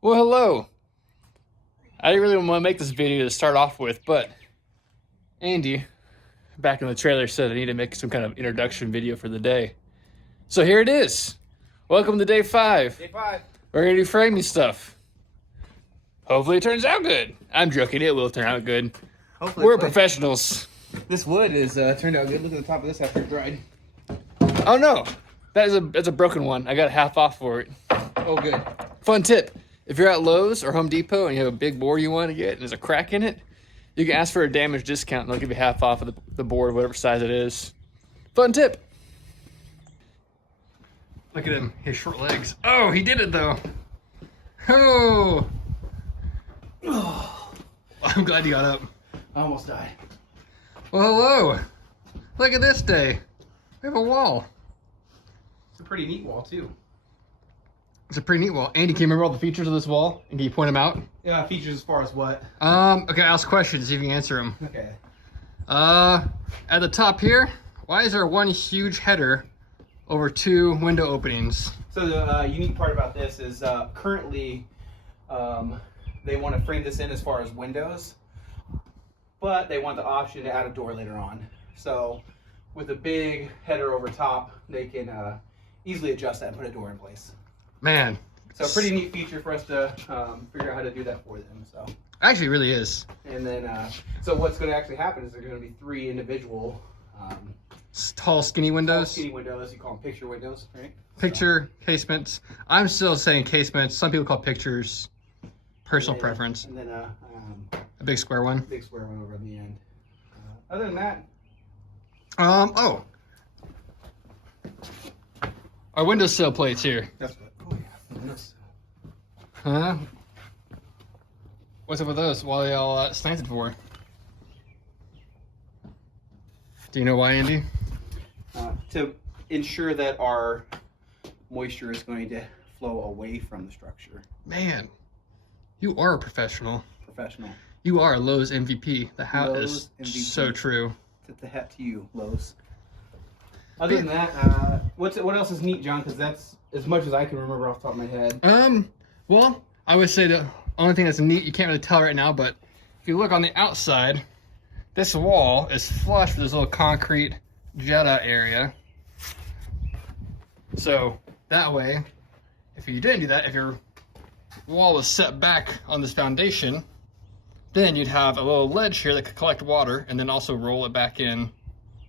Well, hello. I didn't really want to make this video to start off with, but Andy, back in the trailer, said I need to make some kind of introduction video for the day. So here it is. Welcome to day 5. Day 5. We're going to do framing stuff. Hopefully it turns out good. I'm joking. It will turn out good. Hopefully We're it's good. professionals. This wood is turned out good. Look at the top of this after it dried. Oh, no. That's a broken one. I got half off for it. Oh, good. Fun tip. If you're at Lowe's or Home Depot and you have a big board you want to get and there's a crack in it, you can ask for a damage discount and they'll give you half off of the board, whatever size it is. Fun tip. Look at him, his short legs. Oh, he did it though. Oh. I'm glad you got up. I almost died. Well, hello. Look at this day. We have a wall. It's a pretty neat wall, too. It's a pretty neat wall. Andy, can you remember all the features of this wall? And can you point them out? Yeah, features as far as what? Okay, ask questions, see if you can answer them. Okay. At the top here, why is there one huge header over 2 window openings? So the unique part about this is currently they want to frame this in as far as windows, but they want the option to add a door later on. So with a big header over top, they can easily adjust that and put a door in place. Man. So a pretty neat feature for us to figure out how to do that for them. So Actually, it really is. and then so what's going to actually happen is there's going to be 3 individual Tall, skinny windows. skinny windows. You call them picture windows, right? Picture, casements. I'm still saying casements. Some people call pictures. Personal And then- preference. And then A big square one. big square one over on the end. Other than that, Oh. Our windowsill plates here. that's what. Oh yeah. Windows. Huh? What's up with those? Why are they all slanted for? Do you know why, Andy? To ensure that our moisture is going to flow away from the structure. Man, you are a professional. Professional. You are a Lowe's MVP. The hat is Lowe's MVP. so true. Tip the hat to you, Lowe's. Other than that, what else is neat, John? Because that's as much as I can remember off the top of my head. Well, I would say the only thing that's neat, you can't really tell right now, but if you look on the outside, this wall is flush with this little concrete jutta area. So that way, if you didn't do that, if your wall was set back on this foundation, then you'd have a little ledge here that could collect water and then also roll it back in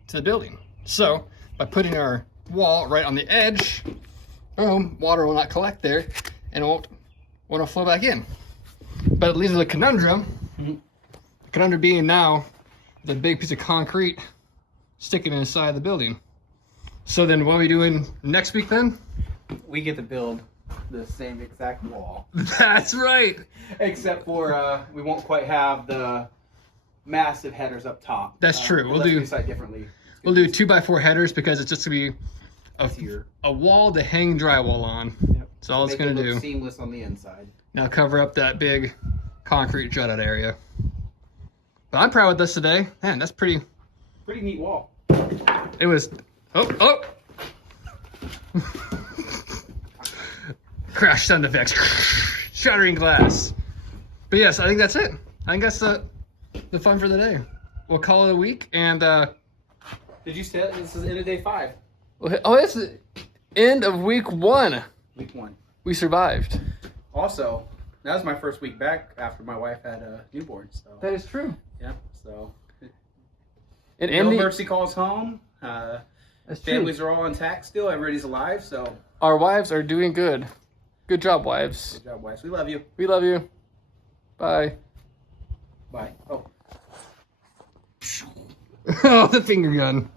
to the building. So by putting our wall right on the edge, boom, water will not collect there and it won't want to flow back in. But it leaves the conundrum. The conundrum being now the big piece of concrete sticking inside the building. So then what are we doing next week then? We get to build the same exact wall. That's right. Except for we won't quite have the massive headers up top. That's true. We'll unless do- we decide differently. We'll do 2x4 headers because it's just gonna be Easier. a wall to hang drywall on. Yep. That's all it's Make gonna it look do. seamless on the inside. Now cover up that big concrete jutted area. But I'm proud with this today. Man, that's pretty. Pretty neat wall. It was. Oh. Crash sound effects. Shattering glass. But yes, I think that's it. I think that's the fun for the day. We'll call it a week and Did you say this is end of day 5? oh, it's the end of week 1. Week 1. We survived. Also, that was my first week back after my wife had a newborn. So That is true. yeah, so And no Andy, mercy calls home. that's true. Families are all intact still. Everybody's alive. So Our wives are doing good. Good job, wives. good job, wives. We love you. We love you. Bye. Bye. Oh. Oh, the finger gun.